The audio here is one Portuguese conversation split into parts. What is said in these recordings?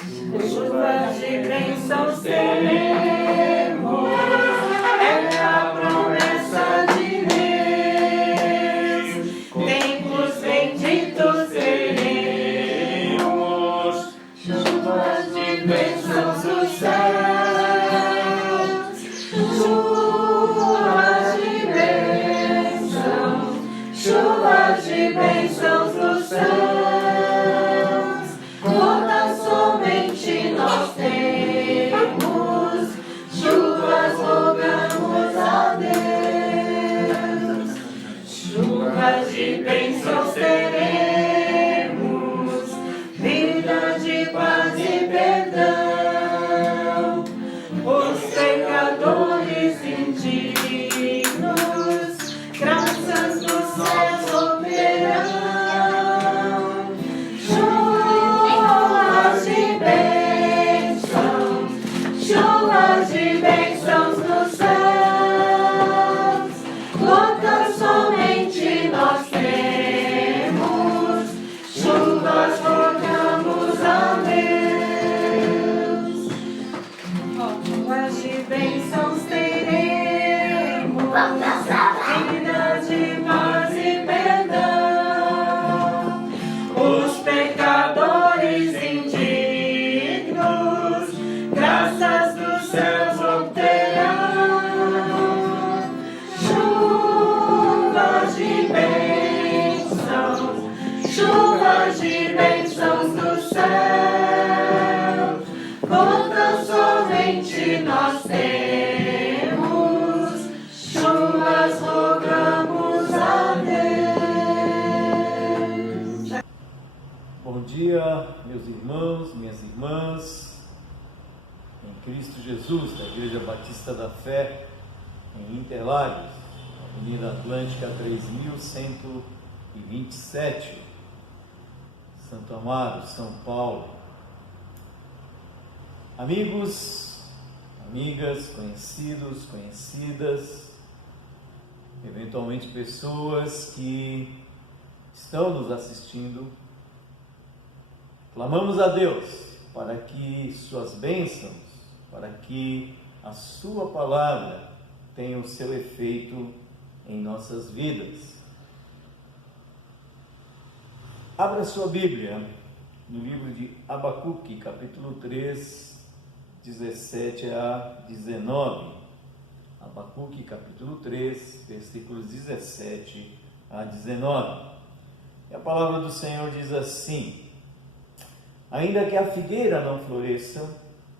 Chuvas de bênçãos teremos, é a promessa de Deus. Tempos benditos teremos, chuvas de bênçãos dos céus, chuvas de bênçãos, chuvas de bênçãos dos céus. Nós temos chuvas, rogamos a Deus. Chuvas de bênçãos teremos, vida de paz e perdão. Os pecadores indignos, graças dos céus obterão. Chuvas de bênçãos dos céus, quantas somente nós temos, chuvas rogamos a Deus. Chuvas de bênçãos teremos, vida de paz e perdão. Os pecadores indignos, graças dos céus obterão. Chuvas de bênçãos dos céus, quantas somente nós temos, chuvas rogamos a Deus. Bom dia, meus irmãos, minhas irmãs, em Cristo Jesus, da Igreja Batista da Fé, em Interlagos, Avenida Atlântica 3127, Santo Amaro, São Paulo. Amigos, amigas, conhecidos, conhecidas, eventualmente pessoas que estão nos assistindo, clamamos a Deus para que suas bênçãos, para que a sua palavra tenha o seu efeito em nossas vidas. Abra sua Bíblia no livro de Abacuque, capítulo 3, 17 a 19. Abacuque, capítulo 3, versículos 17 a 19. E a palavra do Senhor diz assim: ainda que a figueira não floresça,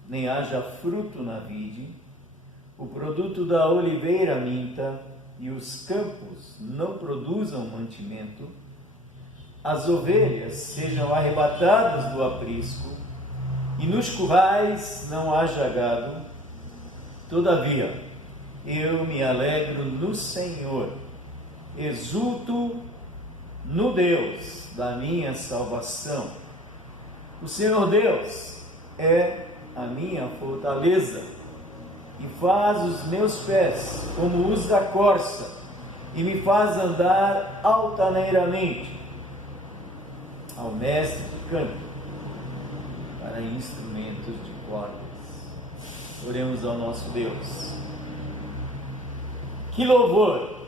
nem haja fruto na vide, o produto da oliveira minta, e os campos não produzam mantimento, as ovelhas sejam arrebatadas do aprisco, e nos currais não haja gado, todavia eu me alegro no Senhor, exulto no Deus da minha salvação. O Senhor Deus é a minha fortaleza e faz os meus pés como os da corça e me faz andar altaneiramente. Ao mestre de canto para instrumentos de cordas. Oremos ao nosso Deus. Que louvor,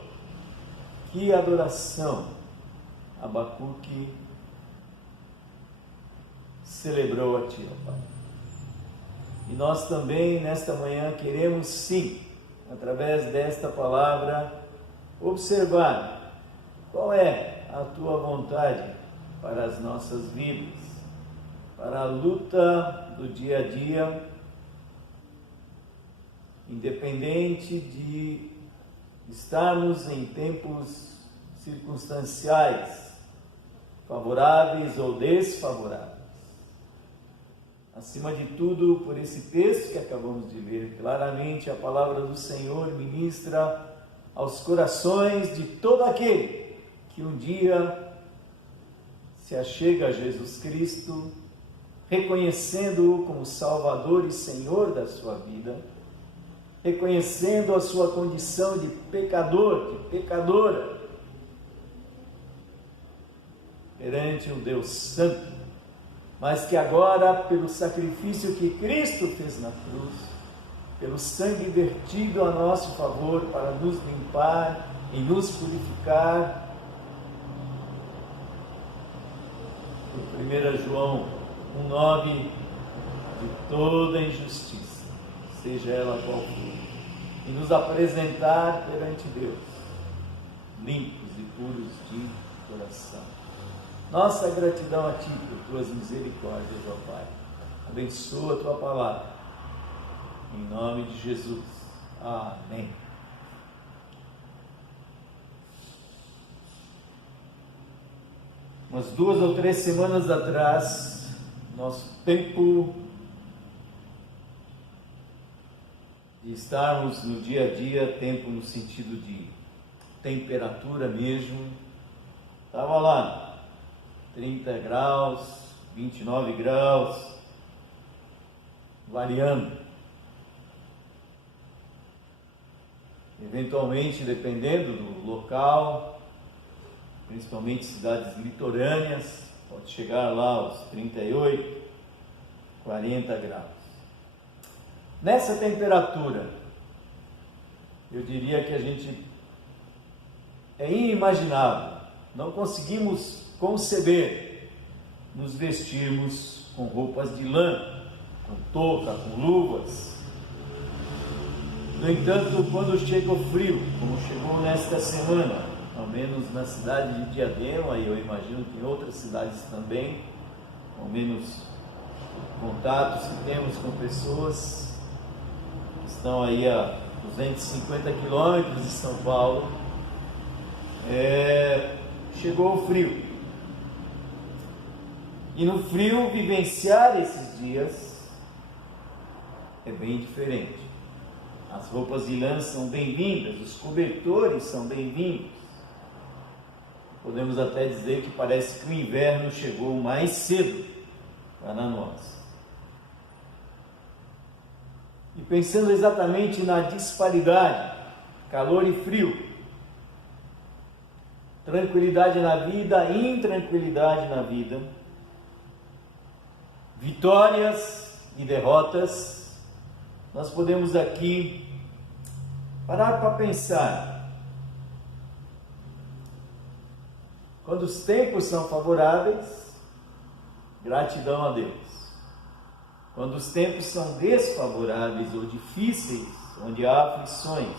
que adoração Abacuque celebrou a Ti, ó Pai. E nós também, nesta manhã, queremos sim, através desta palavra, observar qual é a Tua vontade para as nossas vidas, para a luta do dia a dia, independente de estarmos em tempos circunstanciais, favoráveis ou desfavoráveis. Acima de tudo, por esse texto que acabamos de ler, claramente a palavra do Senhor ministra aos corações de todo aquele que um dia se achega a Jesus Cristo, reconhecendo-o como Salvador e Senhor da sua vida, reconhecendo a sua condição de pecador, de pecadora, perante um Deus santo, mas que agora, pelo sacrifício que Cristo fez na cruz, pelo sangue vertido a nosso favor para nos limpar e nos purificar, por 1 João 1,9, de toda injustiça, seja ela qual for, e nos apresentar perante Deus, limpos e puros de coração. Nossa gratidão a Ti por Tuas misericórdias, ó Pai. Abençoa a Tua palavra, em nome de Jesus. Amém. Umas 2 ou 3 semanas atrás, nosso tempo de estarmos no dia a dia, tempo no sentido de temperatura mesmo, estava lá, 30 graus, 29 graus, variando. Eventualmente, dependendo do local, principalmente cidades litorâneas, pode chegar lá aos 38, 40 graus. Nessa temperatura, eu diria que a gente é inimaginável, não conseguimos conceber nos vestirmos com roupas de lã, com touca, com luvas. No entanto, quando chega o frio, como chegou nesta semana, ao menos na cidade de Diadema, e eu imagino que em outras cidades também, ao menos contatos que temos com pessoas que estão aí a 250 quilômetros de São Paulo, chegou o frio. E no frio, vivenciar esses dias é bem diferente. As roupas de lã são bem-vindas, os cobertores são bem-vindos. Podemos até dizer que parece que o inverno chegou mais cedo para nós. E pensando exatamente na disparidade, calor e frio, tranquilidade na vida, intranquilidade na vida, vitórias e derrotas, nós podemos aqui parar para pensar. Quando os tempos são favoráveis, gratidão a Deus. Quando os tempos são desfavoráveis ou difíceis, onde há aflições,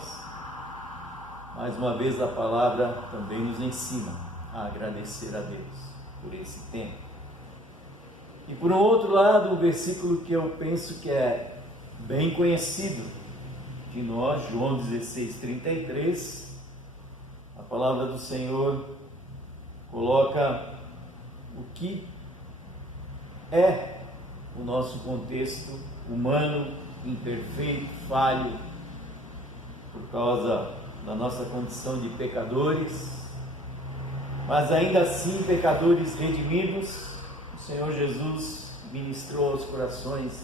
mais uma vez a palavra também nos ensina a agradecer a Deus por esse tempo. E por um outro lado, um versículo que eu penso que é bem conhecido de nós, João 16:33, a palavra do Senhor coloca o que é o nosso contexto humano, imperfeito, falho, por causa da nossa condição de pecadores, mas ainda assim pecadores redimidos. O Senhor Jesus ministrou aos corações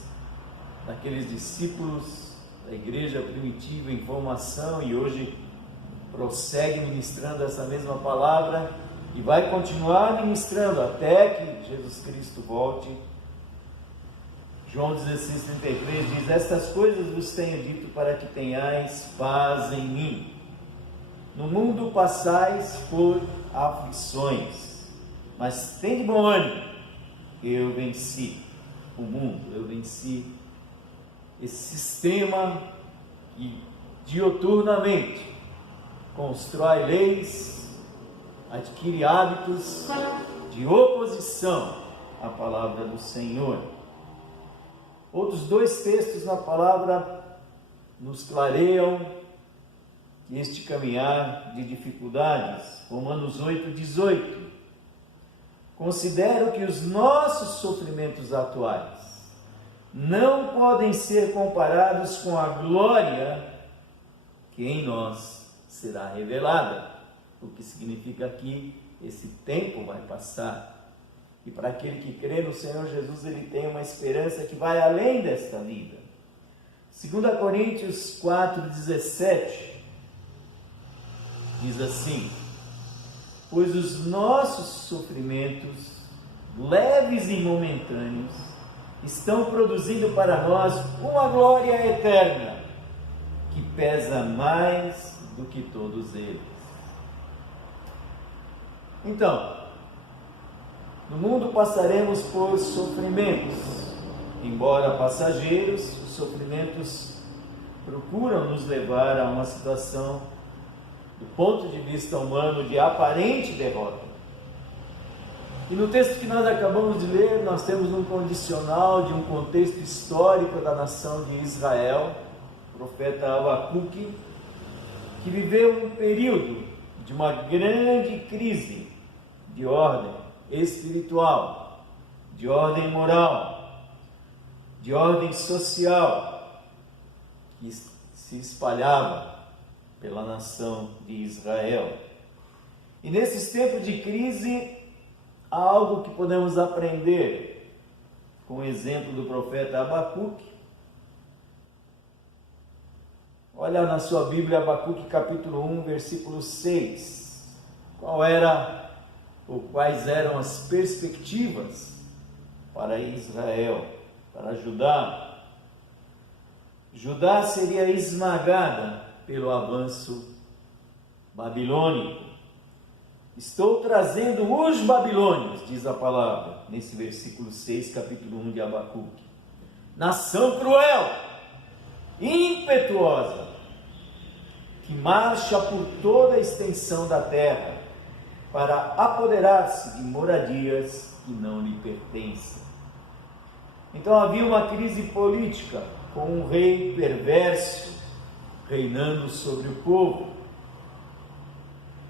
daqueles discípulos da igreja primitiva em formação e hoje prossegue ministrando essa mesma palavra e vai continuar ministrando até que Jesus Cristo volte. João 16:33 diz: estas coisas vos tenho dito para que tenhais paz em mim. No mundo passais por aflições, mas tende bom ânimo, eu venci o mundo, eu venci esse sistema que dioturnamente constrói leis, adquire hábitos de oposição à palavra do Senhor. Outros 2 textos na palavra nos clareiam este caminhar de dificuldades. Romanos 8:18. Considero que os nossos sofrimentos atuais não podem ser comparados com a glória que em nós será revelada. O que significa que esse tempo vai passar. E para aquele que crê no Senhor Jesus, ele tem uma esperança que vai além desta vida. 2 Coríntios 4:17 diz assim: pois os nossos sofrimentos leves e momentâneos, estão produzindo para nós uma glória eterna, que pesa mais do que todos eles. Então, no mundo passaremos por sofrimentos. Embora passageiros, os sofrimentos procuram nos levar a uma situação, do ponto de vista humano, de aparente derrota. E no texto que nós acabamos de ler, nós temos um condicional de um contexto histórico da nação de Israel, o profeta Abacuque, que viveu um período de uma grande crise de ordem espiritual, de ordem moral, de ordem social, que se espalhava pela nação de Israel. E nesses tempos de crise, há algo que podemos aprender com o exemplo do profeta Abacuque. Olha na sua Bíblia, Abacuque capítulo 1, versículo 6. Quais eram as perspectivas para Israel, para Judá? Judá seria esmagada pelo avanço babilônico. Estou trazendo os babilônios, diz a palavra, nesse versículo 6, capítulo 1 de Abacuque. Nação cruel, impetuosa, que marcha por toda a extensão da terra, para apoderar-se de moradias que não lhe pertencem. Então havia uma crise política, com um rei perverso reinando sobre o povo.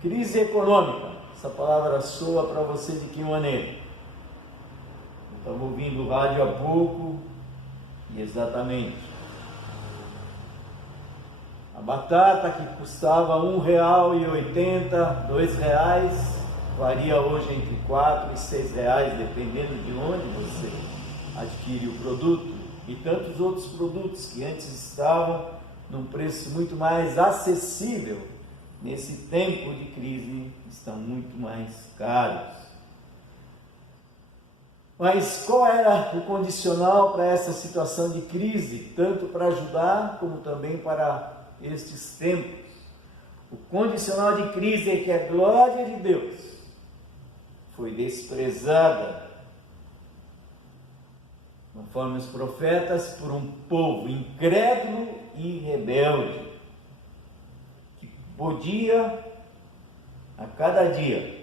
Crise econômica. Essa palavra soa para você de que maneira? Estamos ouvindo o rádio há pouco, e exatamente. A batata que custava R$1,80, R$2, varia hoje entre R$4 e R$6, dependendo de onde você adquire o produto. E tantos outros produtos que antes estavam num preço muito mais acessível, nesse tempo de crise, estão muito mais caros. Mas qual era o condicional para essa situação de crise, tanto para ajudar como também para estes tempos? O condicional de crise é que a glória de Deus foi desprezada, conforme os profetas, por um povo incrédulo e rebelde, que podia, a cada dia,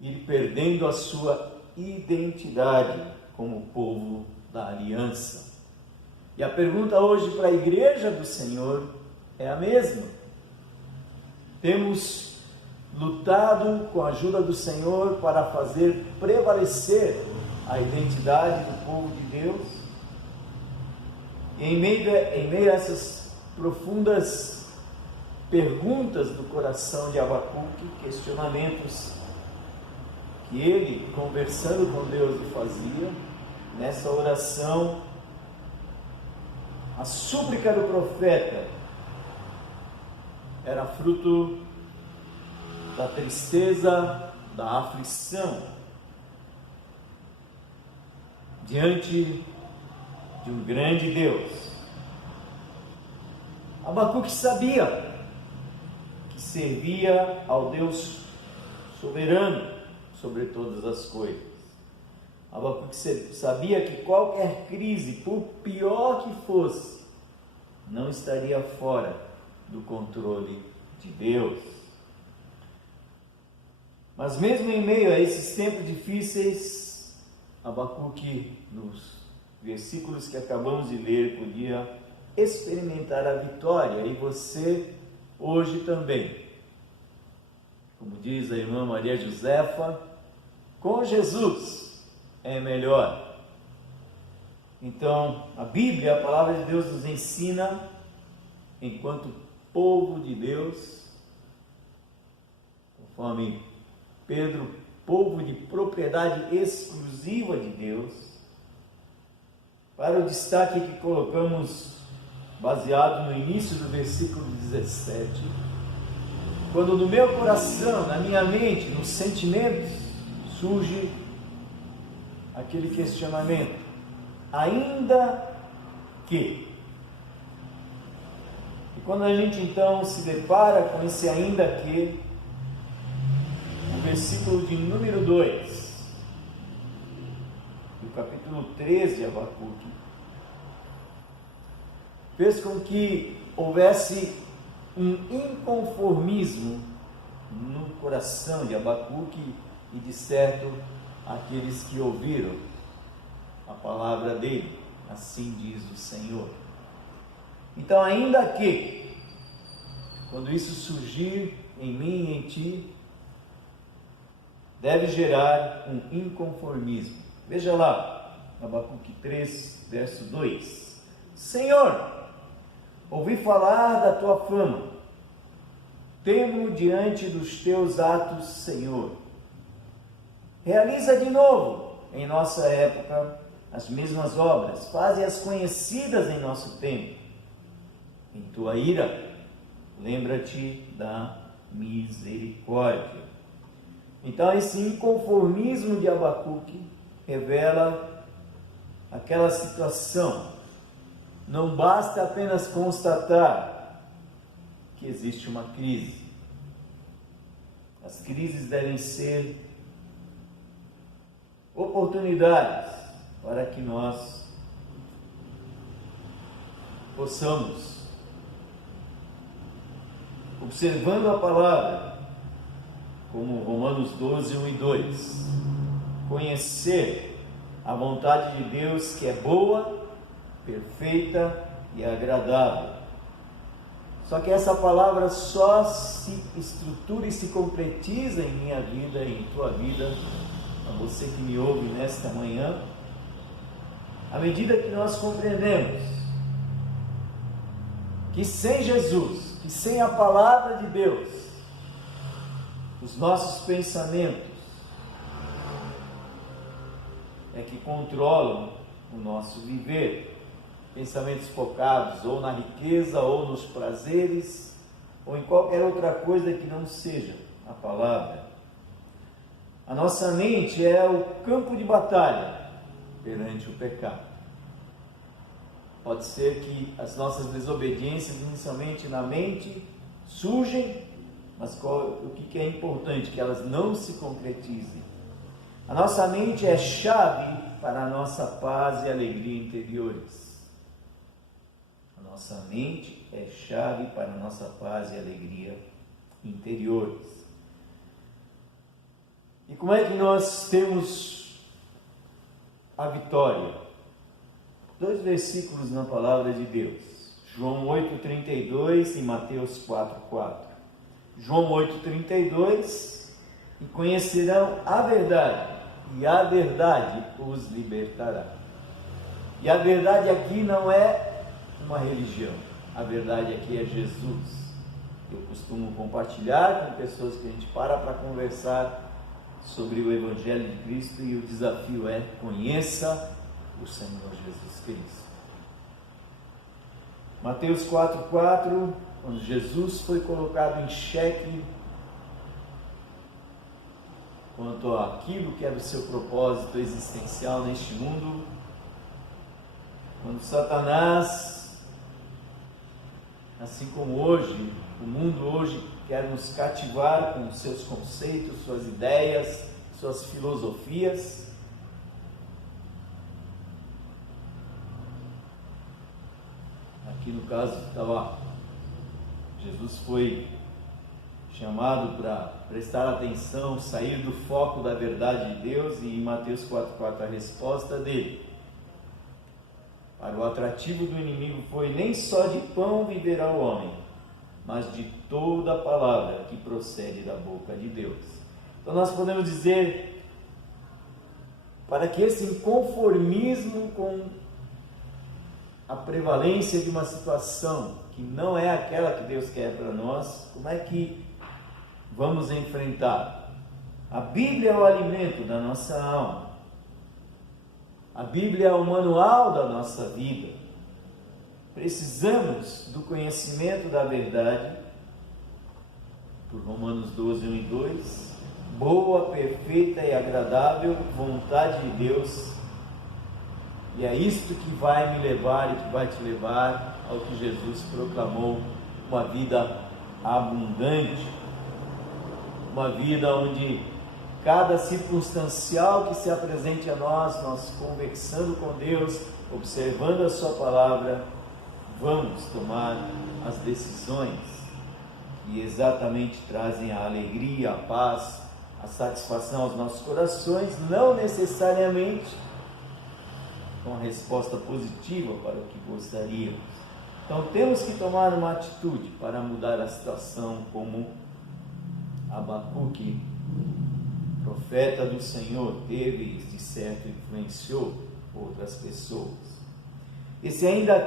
ir perdendo a sua identidade como povo da aliança. E a pergunta hoje para a igreja do Senhor é a mesma. Temos lutado com a ajuda do Senhor para fazer prevalecer a identidade do povo de Deus? E em meio a essas profundas perguntas do coração de Abacuque, questionamentos que ele, conversando com Deus, fazia, nessa oração, a súplica do profeta era fruto da tristeza, da aflição, diante de um grande Deus. Abacuque sabia que servia ao Deus soberano sobre todas as coisas. Abacuque sabia que qualquer crise, por pior que fosse, não estaria fora do controle de Deus. Mas mesmo em meio a esses tempos difíceis, Abacuque, nos versículos que acabamos de ler, podia experimentar a vitória, e você hoje também. Como diz a irmã Maria Josefa, com Jesus é melhor. Então, a Bíblia, a palavra de Deus, nos ensina, enquanto povo de Deus, conforme Pedro, povo de propriedade exclusiva de Deus, para o destaque que colocamos, baseado no início do versículo 17, quando no meu coração, na minha mente, nos sentimentos, surge aquele questionamento: ainda que. E quando a gente então se depara com esse ainda que, o versículo de número 2, do capítulo 13 de Abacuque, fez com que houvesse um inconformismo no coração de Abacuque e de certo aqueles que ouviram a palavra dele, assim diz o Senhor. Então, ainda que, quando isso surgir em mim e em ti, deve gerar um inconformismo. Veja lá, Abacuque 3, verso 2. Senhor, ouvi falar da tua fama, temo diante dos teus atos, Senhor. Realiza de novo em nossa época as mesmas obras, faze-as conhecidas em nosso tempo. Em tua ira, lembra-te da misericórdia. Então, esse inconformismo de Abacuque revela aquela situação. Não basta apenas constatar que existe uma crise. As crises devem ser oportunidades para que nós possamos, observando a palavra, como Romanos 12, 1 e 2, conhecer a vontade de Deus, que é boa, perfeita e agradável. Só que essa palavra só se estrutura e se concretiza em minha vida e em tua vida, a você que me ouve nesta manhã, à medida que nós compreendemos que sem Jesus, que sem a palavra de Deus, os nossos pensamentos é que controlam o nosso viver. Pensamentos focados ou na riqueza, ou nos prazeres, ou em qualquer outra coisa que não seja a palavra. A nossa mente é o campo de batalha perante o pecado. Pode ser que as nossas desobediências inicialmente na mente surgem, mas o que é importante? Que elas não se concretizem. A nossa mente é chave para a nossa paz e alegria interiores. A nossa mente é chave para a nossa paz e alegria interiores. E como é que nós temos a vitória? 2 versículos na palavra de Deus. João 8,32 e Mateus 4,4. João 8,32: e conhecerão a verdade, e a verdade os libertará. E a verdade aqui não é uma religião, a verdade aqui é Jesus. Eu costumo compartilhar com pessoas que a gente para conversar sobre o Evangelho de Cristo, e o desafio é: conheça o Senhor Jesus Cristo. Mateus 4,4, quando Jesus foi colocado em xeque quanto àquilo que era o seu propósito existencial neste mundo, quando Satanás, assim como hoje, o mundo hoje quer nos cativar com seus conceitos, suas ideias, suas filosofias, aqui no caso Jesus foi chamado para prestar atenção, sair do foco da verdade de Deus, e em Mateus 4,4 a resposta dele para o atrativo do inimigo foi: nem só de pão viverá o homem, mas de toda a palavra que procede da boca de Deus. Então nós podemos dizer, para que esse inconformismo com a prevalência de uma situação que não é aquela que Deus quer para nós, como é que vamos enfrentar? A Bíblia é o alimento da nossa alma. A Bíblia é o manual da nossa vida. Precisamos do conhecimento da verdade, por Romanos 12, 1 e 2, boa, perfeita e agradável vontade de Deus. E é isto que vai me levar e que vai te levar ao que Jesus proclamou: uma vida abundante, uma vida onde cada circunstancial que se apresente a nós, nós conversando com Deus, observando a sua palavra, vamos tomar as decisões que exatamente trazem a alegria, a paz, a satisfação aos nossos corações, não necessariamente com a resposta positiva para o que gostaríamos. Então temos que tomar uma atitude para mudar a situação, como Abacuque, profeta do Senhor, teve e de certo influenciou outras pessoas. Esse ainda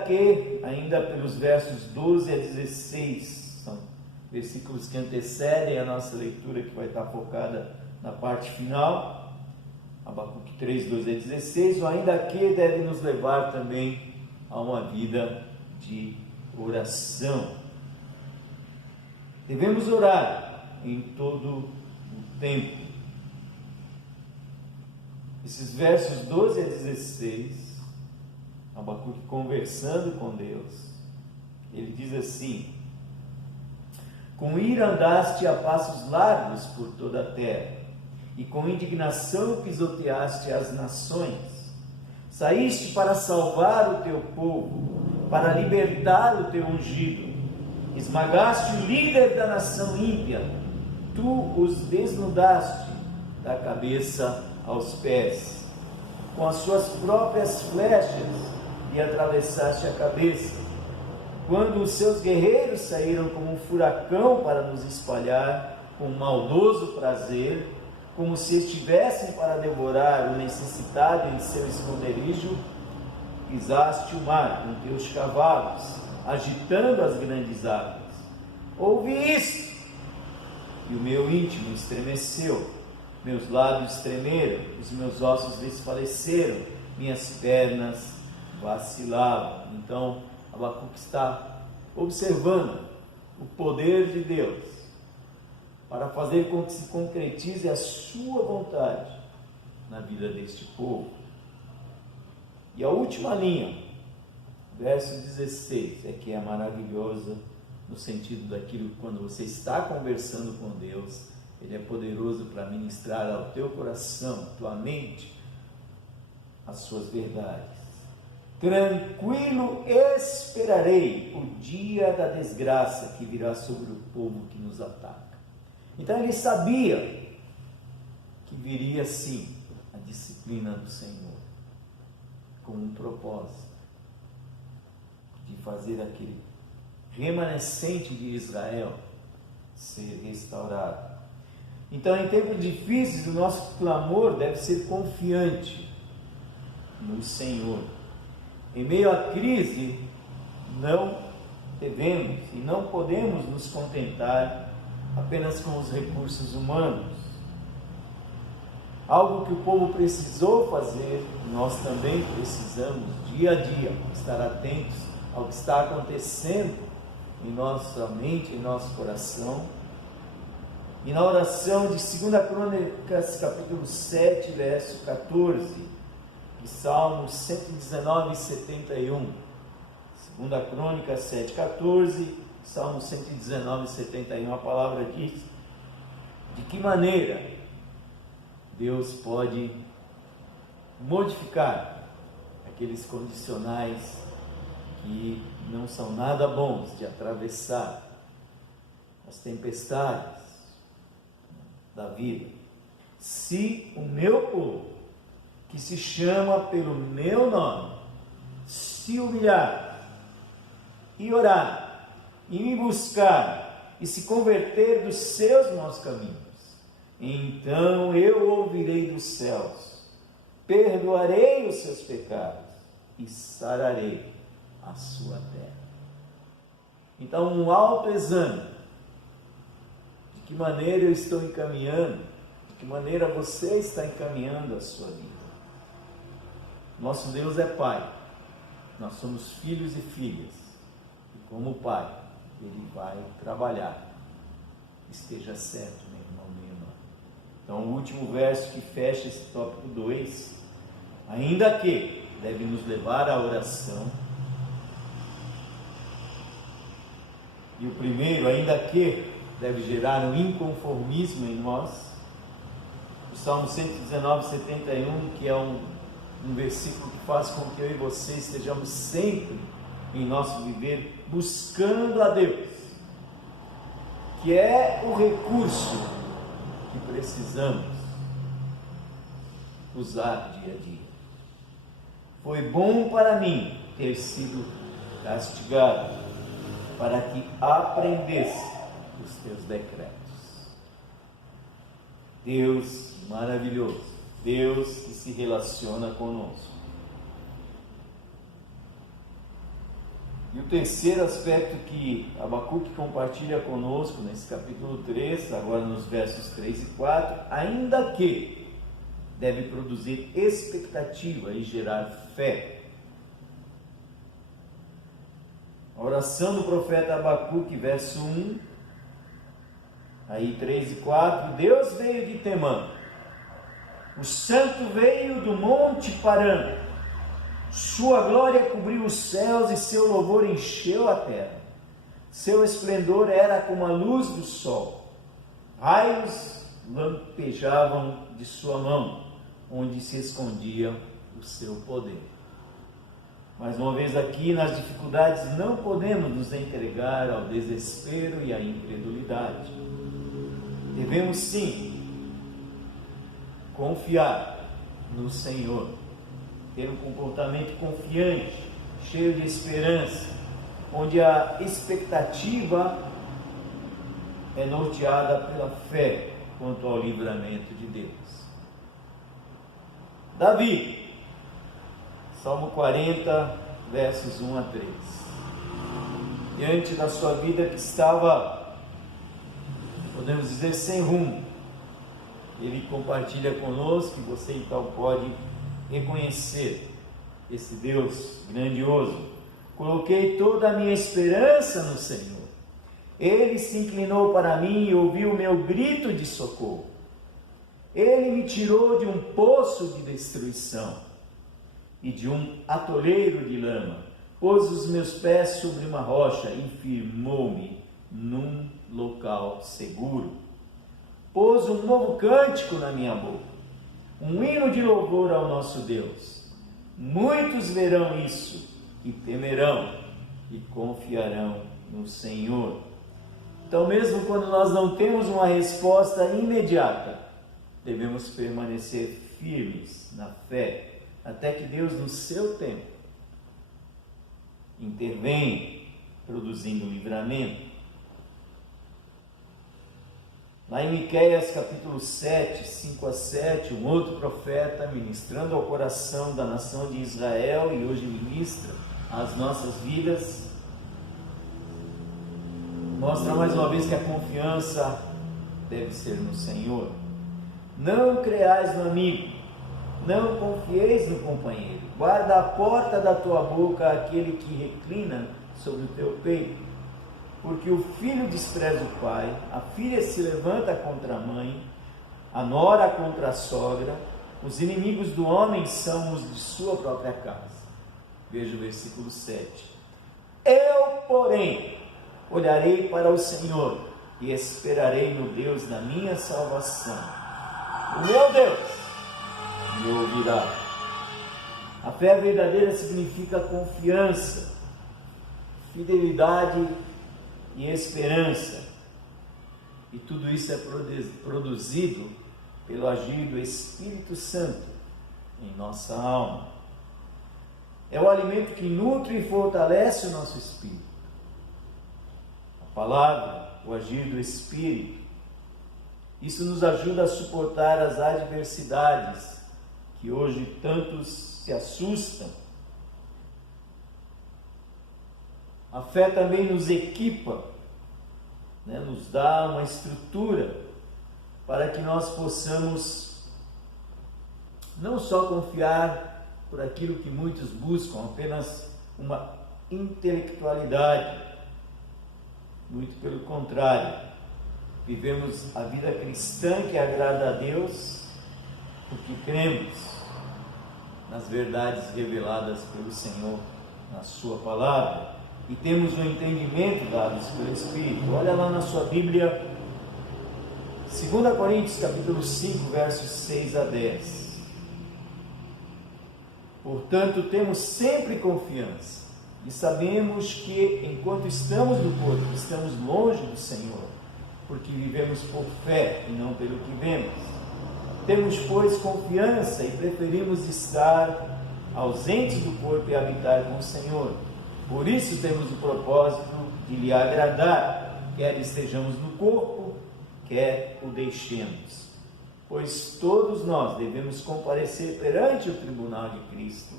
pelos versos 12 a 16, são versículos que antecedem a nossa leitura, que vai estar focada na parte final. Abacuque 3, 12 a 16, o ainda que deve nos levar também a uma vida de oração. Devemos orar em todo o tempo. Esses versos 12 a 16, Abacuque conversando com Deus, ele diz assim: com ira andaste a passos largos por toda a terra, e com indignação pisoteaste as nações. Saíste para salvar o teu povo, para libertar o teu ungido. Esmagaste o líder da nação ímpia, tu os desnudaste da cabeça aos pés. Com as suas próprias flechas lhe atravessaste a cabeça. Quando os seus guerreiros saíram como um furacão para nos espalhar, com um maldoso prazer, como se estivessem para devorar o necessitado em seu esconderijo, pisaste o mar com teus cavalos, agitando as grandes águas. Ouvi isto, e o meu íntimo estremeceu, meus lábios tremeram, os meus ossos desfaleceram, minhas pernas vacilavam. Então, Abacuque está observando o poder de Deus para fazer com que se concretize a sua vontade na vida deste povo. E a última linha, verso 16, é que é maravilhosa no sentido daquilo que, quando você está conversando com Deus, Ele é poderoso para ministrar ao teu coração, à tua mente, as suas verdades. Tranquilo esperarei o dia da desgraça que virá sobre o povo que nos ataca. Então ele sabia que viria sim a disciplina do Senhor, com um propósito de fazer aquele remanescente de Israel ser restaurado. Então, em tempos difíceis, o nosso clamor deve ser confiante no Senhor. Em meio à crise, não devemos e não podemos nos contentar apenas com os recursos humanos. Algo que o povo precisou fazer, nós também precisamos dia a dia estar atentos ao que está acontecendo em nossa mente, em nosso coração. E na oração de 2 Crônicas, capítulo 7, verso 14, e Salmos 119 e 71. 2 Crônicas 7, 14, Salmos 119 e 71, a palavra diz de que maneira Deus pode modificar aqueles condicionais que não são nada bons de atravessar as tempestades da vida. Se o meu povo, que se chama pelo meu nome, se humilhar e orar e me buscar e se converter dos seus maus caminhos, então eu ouvirei dos céus, perdoarei os seus pecados e sararei a sua terra. Então, um autoexame: de que maneira eu estou encaminhando, de que maneira você está encaminhando a sua vida. Nosso Deus é Pai, nós somos filhos e filhas, e como Pai, Ele vai trabalhar. Esteja certo, meu irmão, minha irmã. Então, o último verso que fecha esse tópico 2, ainda que deve nos levar à oração. E o primeiro, ainda que, deve gerar um inconformismo em nós. O Salmo 119, 71, que é um versículo que faz com que eu e você estejamos sempre em nosso viver buscando a Deus, que é o recurso que precisamos usar dia a dia. Foi bom para mim ter sido castigado, para que aprendesse os teus decretos. Deus maravilhoso, Deus que se relaciona conosco. E o terceiro aspecto que Abacuque compartilha conosco nesse capítulo 3, agora nos versos 3 e 4, ainda que deve produzir expectativa e gerar fé. A oração do profeta Abacuque, verso 1, aí 3 e 4, Deus veio de Temã, o santo veio do monte Parã, sua glória cobriu os céus e seu louvor encheu a terra. Seu esplendor era como a luz do sol. Raios lampejavam de sua mão, onde se escondia o seu poder. Mais uma vez aqui, nas dificuldades, não podemos nos entregar ao desespero e à incredulidade. Devemos sim confiar no Senhor, ter um comportamento confiante, cheio de esperança, onde a expectativa é norteada pela fé quanto ao livramento de Deus. Davi, Salmo 40, versos 1 a 3. Diante da sua vida que estava, podemos dizer, sem rumo, ele compartilha conosco, e você então pode reconhecer esse Deus grandioso. Coloquei toda a minha esperança no Senhor. Ele se inclinou para mim e ouviu o meu grito de socorro. Ele me tirou de um poço de destruição e de um atoleiro de lama. Pôs os meus pés sobre uma rocha e firmou-me num local seguro. Pôs um novo cântico na minha boca, um hino de louvor ao nosso Deus. Muitos verão isso e temerão e confiarão no Senhor. Então, mesmo quando nós não temos uma resposta imediata, devemos permanecer firmes na fé, até que Deus, no seu tempo, intervenha, produzindo livramento. Lá em Miqueias capítulo 7, 5 a 7, um outro profeta ministrando ao coração da nação de Israel e hoje ministra às nossas vidas, mostra mais uma vez que a confiança deve ser no Senhor. Não creais no amigo, não confieis no companheiro, guarda a porta da tua boca aquele que reclina sobre o teu peito. Porque o filho despreza o pai, a filha se levanta contra a mãe, a nora contra a sogra, os inimigos do homem são os de sua própria casa. Veja o versículo 7. Eu, porém, olharei para o Senhor e esperarei no Deus da minha salvação. O meu Deus me ouvirá. A fé verdadeira significa confiança, fidelidade e esperança, e tudo isso é produzido pelo agir do Espírito Santo em nossa alma. É o alimento que nutre e fortalece o nosso espírito. A palavra, o agir do Espírito, isso nos ajuda a suportar as adversidades que hoje tantos se assustam. A fé também nos equipa, nos dá uma estrutura para que nós possamos não só confiar por aquilo que muitos buscam, apenas uma intelectualidade, muito pelo contrário, vivemos a vida cristã que agrada a Deus, porque cremos nas verdades reveladas pelo Senhor na sua palavra e temos o entendimento dado pelo Espírito. Olha lá na sua Bíblia, 2 Coríntios capítulo 5, versos 6 a 10. Portanto, temos sempre confiança e sabemos que, enquanto estamos no corpo, estamos longe do Senhor, porque vivemos por fé e não pelo que vemos. Temos, pois, confiança e preferimos estar ausentes do corpo e habitar com o Senhor. Por isso temos o propósito de lhe agradar, quer estejamos no corpo, quer o deixemos. Pois todos nós devemos comparecer perante o tribunal de Cristo,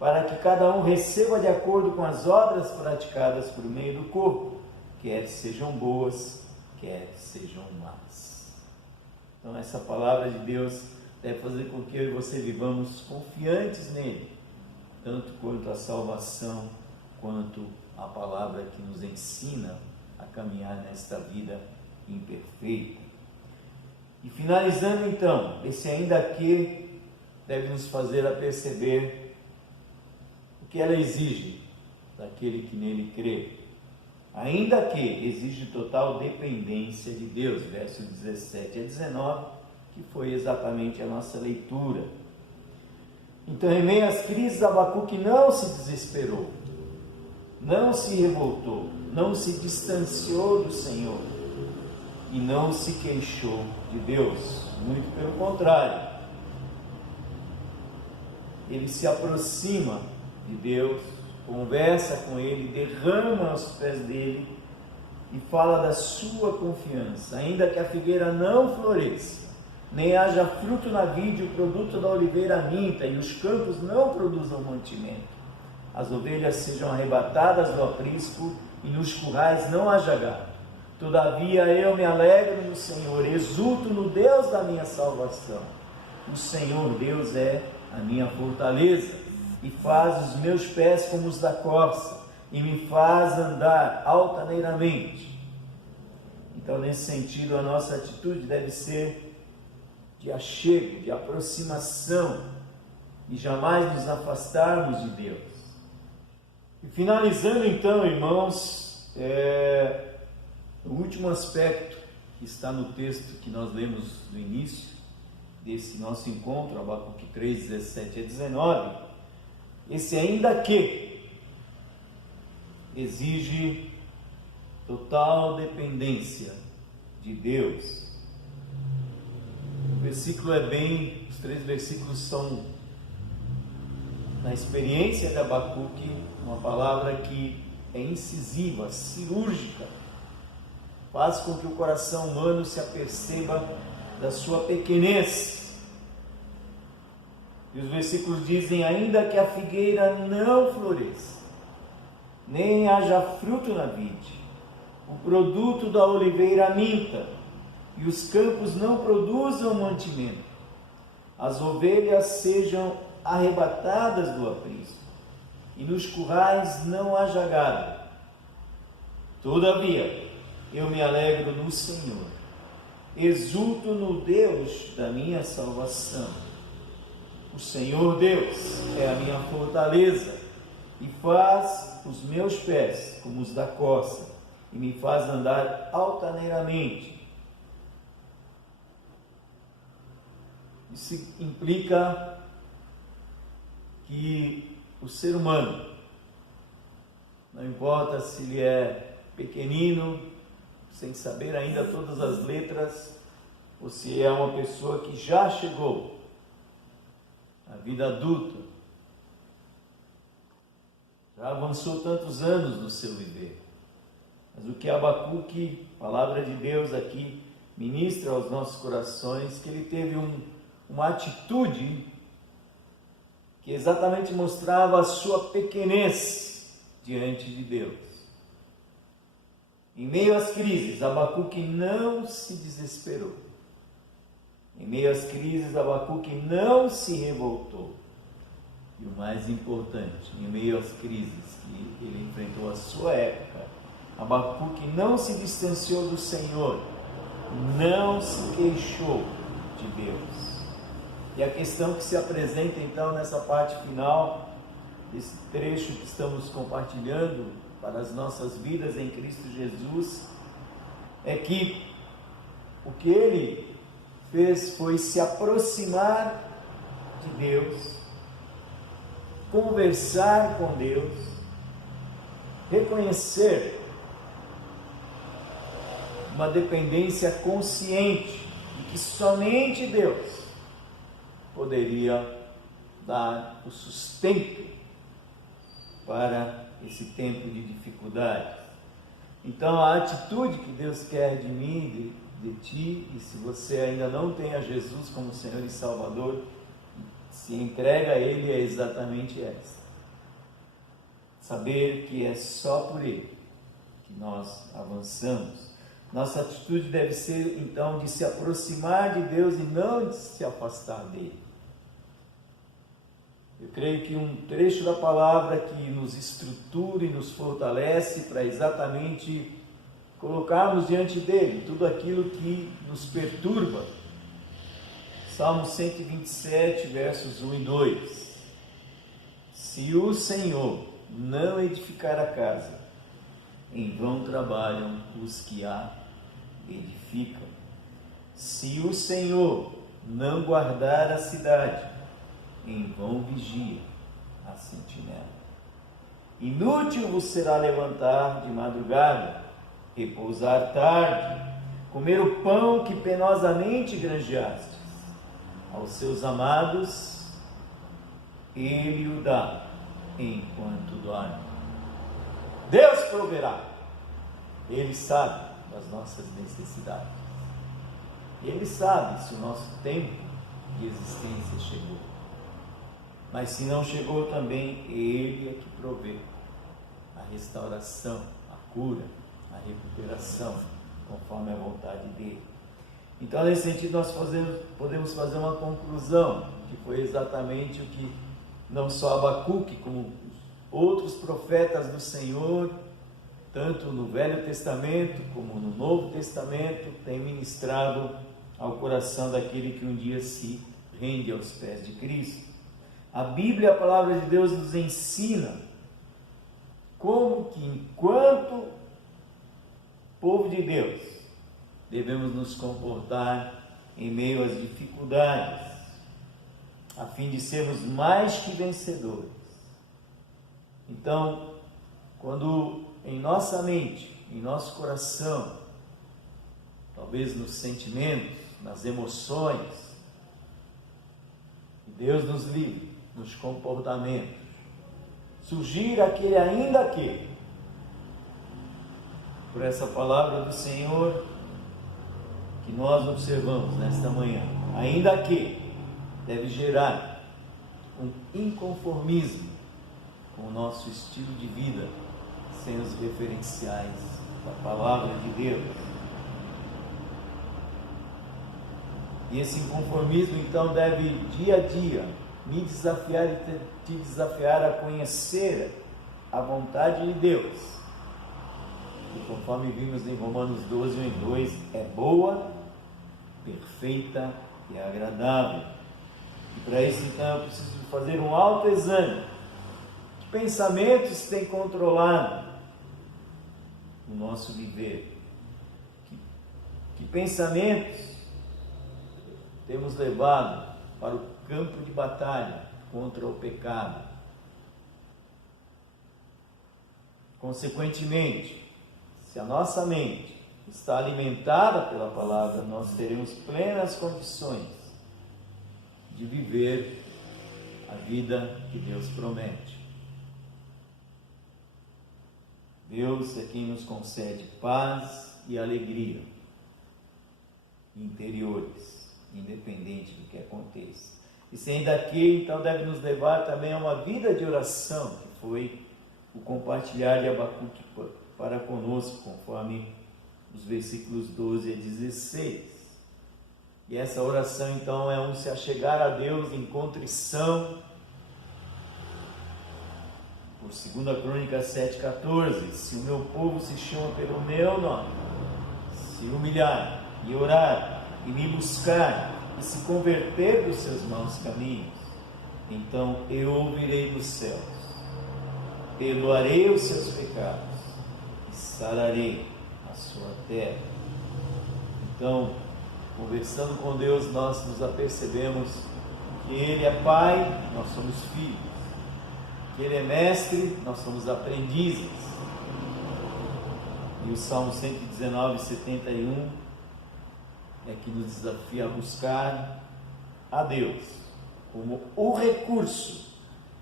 para que cada um receba de acordo com as obras praticadas por meio do corpo, quer sejam boas, quer sejam más. Então essa palavra de Deus deve fazer com que eu e você vivamos confiantes nele, tanto quanto a salvação, quanto a palavra que nos ensina a caminhar nesta vida imperfeita. E finalizando então, esse ainda que deve nos fazer a perceber o que ela exige daquele que nele crê. Ainda que exige total dependência de Deus, versos 17 a 19, que foi exatamente a nossa leitura. Então, em meio às crises, Abacuque não se desesperou, não se revoltou, não se distanciou do Senhor e não se queixou de Deus, muito pelo contrário. Ele se aproxima de Deus, conversa com Ele, derrama aos pés dele e fala da sua confiança. Ainda que a figueira não floresça, nem haja fruto na vide, o produto da oliveira minta, e os campos não produzam mantimento, as ovelhas sejam arrebatadas do aprisco, e nos currais não haja gado. Todavia eu me alegro no Senhor, exulto no Deus da minha salvação. O Senhor Deus é a minha fortaleza, e faz os meus pés como os da corça, e me faz andar altaneiramente. Então, nesse sentido, a nossa atitude deve ser de achego, de aproximação, e jamais nos afastarmos de Deus. E finalizando então, irmãos, o último aspecto que está no texto que nós lemos no início desse nosso encontro, Abacuque 3, 17 a 19, esse ainda que exige total dependência de Deus. O versículo os 3 versículos são, na experiência de Abacuque, uma palavra que é incisiva, cirúrgica, faz com que o coração humano se aperceba da sua pequenez. E os versículos dizem: ainda que a figueira não floresça, nem haja fruto na vide, o produto da oliveira minta, e os campos não produzam mantimento, as ovelhas sejam arrebatadas do aprisco, e nos currais não haja gado. Todavia, eu me alegro no Senhor, exulto no Deus da minha salvação. O Senhor Deus é a minha fortaleza, e faz os meus pés como os da corça, e me faz andar altaneiramente. Isso implica que o ser humano, não importa se ele é pequenino, sem saber ainda todas as letras, ou se é uma pessoa que já chegou à vida adulta, já avançou tantos anos no seu viver. Mas o que Abacuque, palavra de Deus aqui, ministra aos nossos corações, que ele teve uma atitude que exatamente mostrava a sua pequenez diante de Deus. Em meio às crises, Abacuque não se desesperou. Em meio às crises, Abacuque não se revoltou. E o mais importante, em meio às crises que ele enfrentou a sua época, Abacuque não se distanciou do Senhor, não se queixou de Deus. E a questão que se apresenta então nessa parte final, esse trecho que estamos compartilhando para as nossas vidas em Cristo Jesus, é que o que ele fez foi se aproximar de Deus, conversar com Deus, reconhecer uma dependência consciente de que somente Deus poderia dar o sustento para esse tempo de dificuldade. Então a atitude que Deus quer de mim, de ti, e se você ainda não tem a Jesus como Senhor e Salvador, se entrega a Ele, é exatamente essa: saber que é só por Ele que nós avançamos. Nossa atitude deve ser então de se aproximar de Deus e não de se afastar dele. Eu creio que um trecho da palavra que nos estrutura e nos fortalece para exatamente colocarmos diante dele tudo aquilo que nos perturba. Salmo 127, versos 1 e 2. Se o Senhor não edificar a casa, em vão trabalham os que a edificam. Se o Senhor não guardar a cidade, em vão vigia a sentinela. Inútil vos será levantar de madrugada, repousar tarde, comer o pão que penosamente granjeastes. Aos seus amados ele o dá enquanto dorme. Deus proverá. Ele sabe das nossas necessidades. Ele sabe se o nosso tempo de existência chegou. Mas se não chegou também, Ele é que provê a restauração, a cura, a recuperação, conforme a vontade dEle. Então, nesse sentido, nós podemos fazer uma conclusão, que foi exatamente o que não só Abacuque, como outros profetas do Senhor, tanto no Velho Testamento como no Novo Testamento, têm ministrado ao coração daquele que um dia se rende aos pés de Cristo. A Bíblia, a palavra de Deus, nos ensina como que, enquanto povo de Deus, devemos nos comportar em meio às dificuldades, a fim de sermos mais que vencedores. Então, quando em nossa mente, em nosso coração, talvez nos sentimentos, nas emoções, Deus nos livre, nos comportamentos, surgir aquele ainda que, por essa palavra do Senhor que nós observamos nesta manhã, ainda que deve gerar um inconformismo com o nosso estilo de vida, sem os referenciais da palavra de Deus. E esse inconformismo então deve dia a dia me desafiar e te desafiar a conhecer a vontade de Deus, que, conforme vimos em Romanos 12, 1 e 2, é boa, perfeita e agradável. E para isso então eu preciso fazer um autoexame. Que pensamentos têm controlado o nosso viver? Que pensamentos temos levado para o campo de batalha contra o pecado? Consequentemente, se a nossa mente está alimentada pela palavra, nós teremos plenas condições de viver a vida que Deus promete. Deus é quem nos concede paz e alegria interiores, independente do que aconteça. E sendo aqui, então, deve nos levar também a uma vida de oração, que foi o compartilhar de Abacuque para conosco, conforme os versículos 12 a 16. E essa oração, então, é um se achegar a Deus em contrição, por 2 Crônicas 7,14, se o meu povo se chama pelo meu nome, se humilhar e orar, e me buscar, e se converter dos seus maus caminhos, então eu ouvirei dos céus, perdoarei os seus pecados, e sararei a sua terra. Então, conversando com Deus, nós nos apercebemos que Ele é Pai, nós somos filhos, que Ele é Mestre, nós somos aprendizes. E o Salmo 119, 71 é que nos desafia a buscar a Deus como o recurso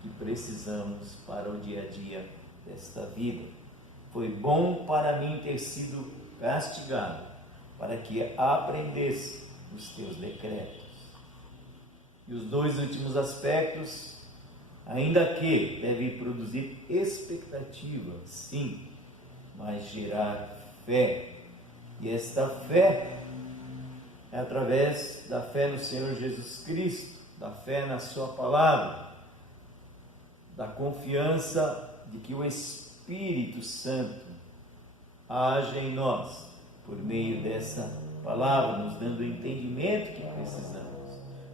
que precisamos para o dia a dia desta vida. Foi bom para mim ter sido castigado, para que aprendesse os teus decretos. E os dois últimos aspectos, ainda que deve produzir expectativa, sim, mas gerar fé. E esta fé é através da fé no Senhor Jesus Cristo, da fé na sua palavra, da confiança de que o Espírito Santo age em nós por meio dessa palavra, nos dando o entendimento que precisamos.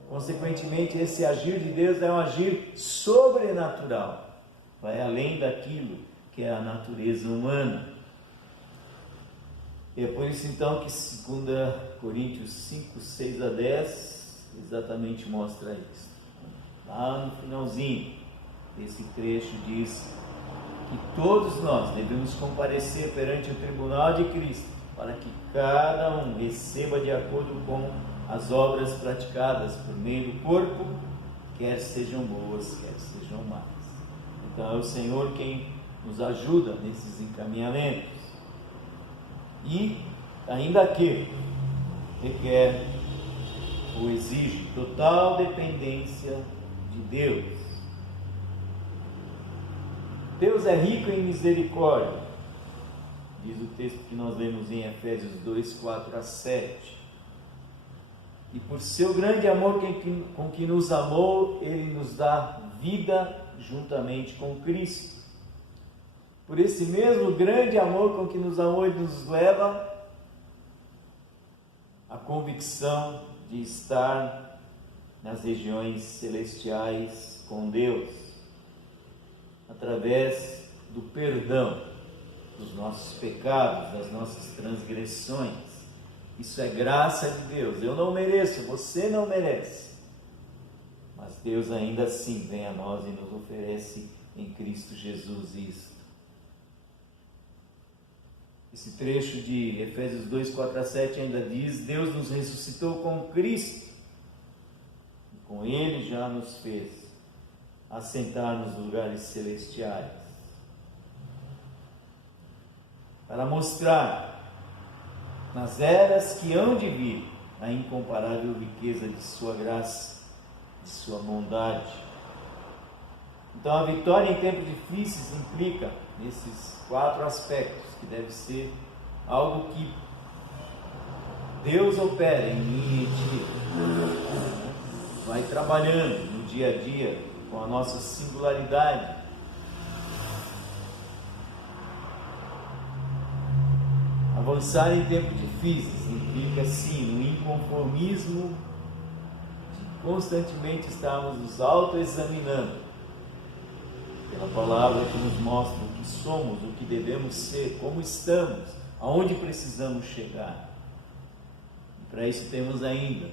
Consequentemente, esse agir de Deus é um agir sobrenatural, vai além daquilo que é a natureza humana. E é por isso então que 2 Coríntios 5, 6 a 10 exatamente mostra isso. Lá no finalzinho desse trecho diz que todos nós devemos comparecer perante o tribunal de Cristo, para que cada um receba de acordo com as obras praticadas por meio do corpo, quer sejam boas, quer sejam más. Então é o Senhor quem nos ajuda nesses encaminhamentos. E ainda que requer ou exige total dependência de Deus. Deus é rico em misericórdia, diz o texto que nós lemos em Efésios 2, 4 a 7. E por seu grande amor com que nos amou, Ele nos dá vida juntamente com Cristo. Por esse mesmo grande amor com que nos amou, Ele nos leva à convicção de estar nas regiões celestiais com Deus, através do perdão dos nossos pecados, das nossas transgressões. Isso é graça de Deus. Eu não mereço, você não merece, mas Deus ainda assim vem a nós e nos oferece em Cristo Jesus isto. Esse trecho de Efésios 2, 4 a 7 ainda diz: Deus nos ressuscitou com Cristo, e com Ele já nos fez assentar nos lugares celestiais, para mostrar nas eras que hão de vir a incomparável riqueza de sua graça, de sua bondade. Então a vitória em tempos difíceis implica nesses 4 aspectos, que deve ser algo que Deus opera em mim e em ti, vai trabalhando no dia a dia com a nossa singularidade. Avançar em tempos difíceis implica sim no inconformismo, de constantemente estarmos nos autoexaminando pela palavra que nos mostra o que somos, o que devemos ser, como estamos, aonde precisamos chegar. E para isso temos ainda o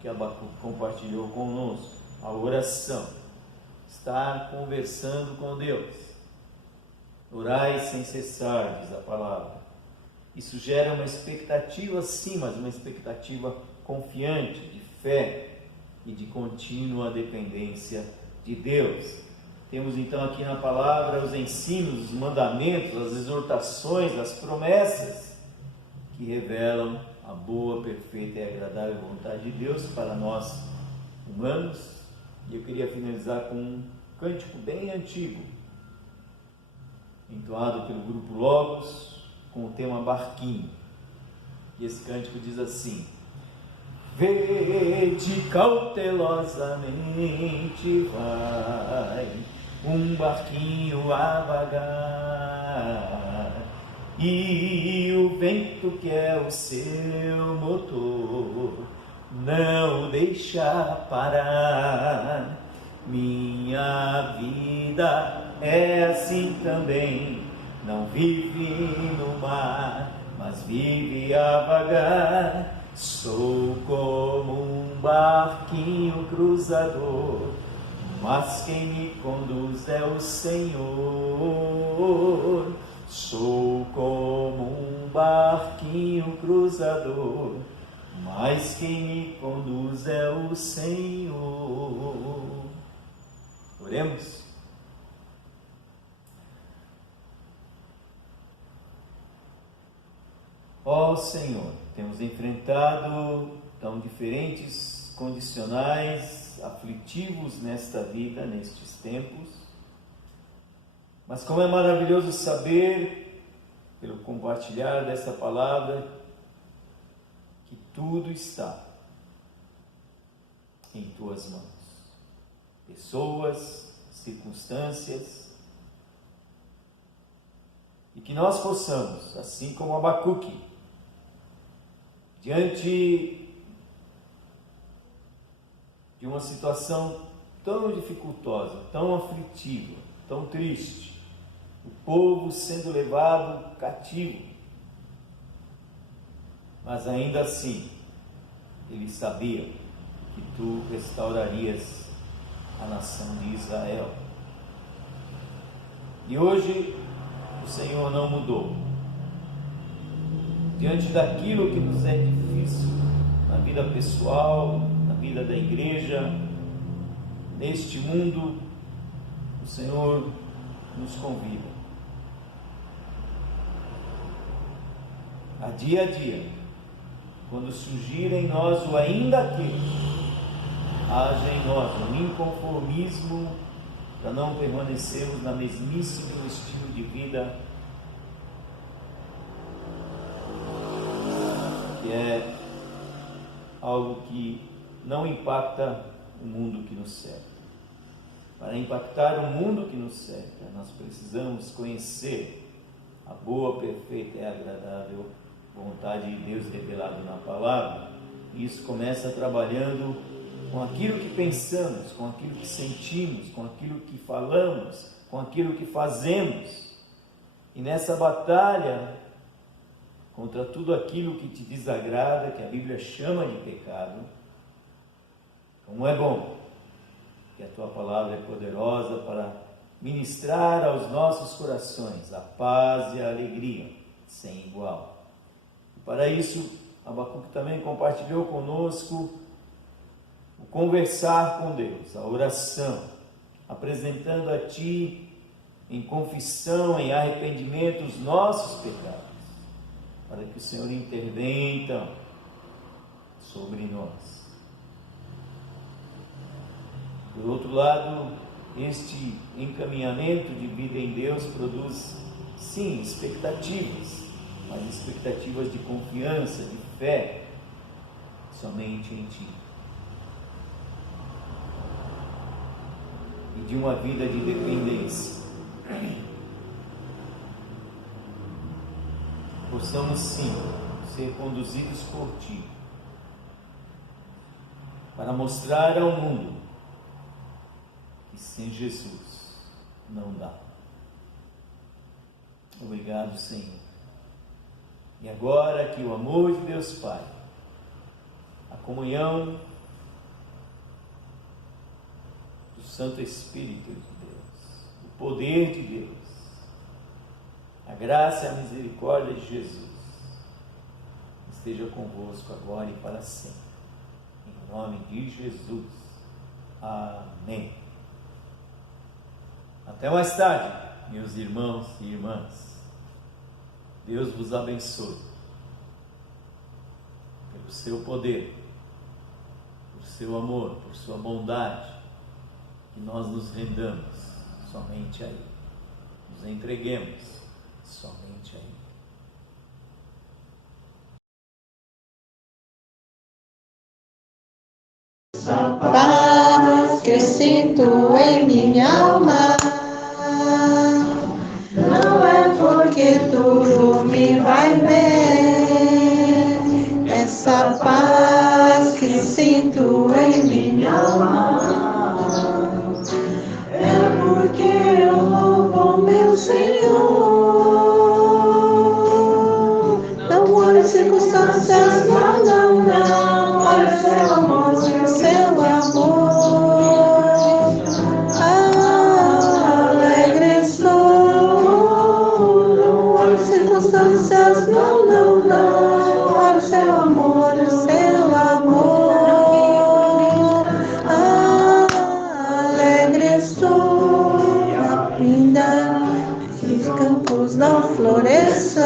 que Abacuque compartilhou conosco, a oração, estar conversando com Deus. Orai sem cessar, diz a palavra. Isso gera uma expectativa sim, mas uma expectativa confiante, de fé e de contínua dependência de Deus. Temos então aqui na palavra os ensinos, os mandamentos, as exortações, as promessas que revelam a boa, perfeita e agradável vontade de Deus para nós humanos. E eu queria finalizar com um cântico bem antigo, entoado pelo grupo Logos, com o tema Barquinho. E esse cântico diz assim: vede cautelosamente vai um barquinho a vagar, e o vento que é o seu motor não o deixa parar. Minha vida é assim também, não vive no mar, mas vive a vagar. Sou como um barquinho cruzador, mas quem me conduz é o Senhor. Sou como um barquinho cruzador, mas quem me conduz é o Senhor. Oremos. Ó Senhor, temos enfrentado tão diferentes condicionais aflitivos nesta vida, nestes tempos, mas como é maravilhoso saber, pelo compartilhar dessa palavra, que tudo está em Tuas mãos. Pessoas, circunstâncias, e que nós possamos, assim como Abacuque, diante de uma situação tão dificultosa, tão aflitiva, tão triste, o povo sendo levado cativo, mas ainda assim, ele sabia que Tu restaurarias a nação de Israel. E hoje o Senhor não mudou. Diante daquilo que nos é difícil na vida pessoal, na vida da igreja, neste mundo, o Senhor nos convida a dia, quando surgir em nós o ainda que, haja em nós um inconformismo para não permanecermos na mesmice de um estilo de vida que é algo que não impacta o mundo que nos cerca. Para impactar o mundo que nos cerca, nós precisamos conhecer a boa, perfeita e agradável vontade de Deus revelada na palavra. E isso começa trabalhando com aquilo que pensamos, com aquilo que sentimos, com aquilo que falamos, com aquilo que fazemos. E nessa batalha contra tudo aquilo que te desagrada, que a Bíblia chama de pecado, como é bom que a Tua palavra é poderosa para ministrar aos nossos corações a paz e a alegria sem igual. E para isso, Abacuque também compartilhou conosco o conversar com Deus, a oração, apresentando a Ti em confissão, em arrependimento os nossos pecados, para que o Senhor intervenha então sobre nós. Por outro lado, este encaminhamento de vida em Deus produz, sim, expectativas, mas expectativas de confiança, de fé, somente em Ti. E de uma vida de dependência. Possamos sim ser conduzidos por Ti, para mostrar ao mundo que sem Jesus não dá. Obrigado, Senhor. E agora que o amor de Deus Pai, a comunhão do Santo Espírito de Deus, o poder de Deus, a graça e a misericórdia de Jesus esteja convosco agora e para sempre. Em nome de Jesus. Amém. Até mais tarde, meus irmãos e irmãs. Deus vos abençoe. Pelo seu poder, por seu amor, por sua bondade, que nós nos rendamos somente a Ele. Nos entreguemos somente a Ele. Paz que sinto em minha alma, não é porque tudo me Senhor. Não olhe circunstâncias, não, não, não. Olha o seu amor, o seu amor. Alegre estou. Não olhe circunstâncias, não, não, não. Olha o seu amor, o seu amor. Alegre estou. Ainda que os campos não floresçam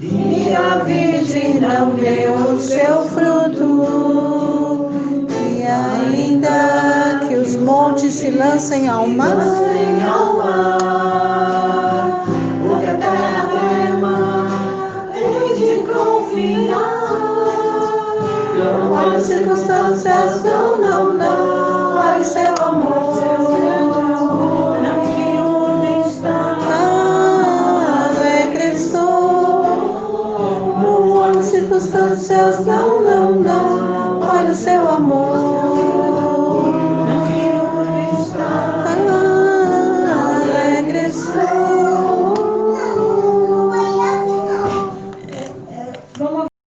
e a virgem não dê o seu fruto, e ainda que os montes se lancem ao mar, porque a terra trema, hei de confiar. Não olhe circunstâncias, não, não, não. Olhe seu amor. Circunstâncias, não, não, não. Olha o seu amor.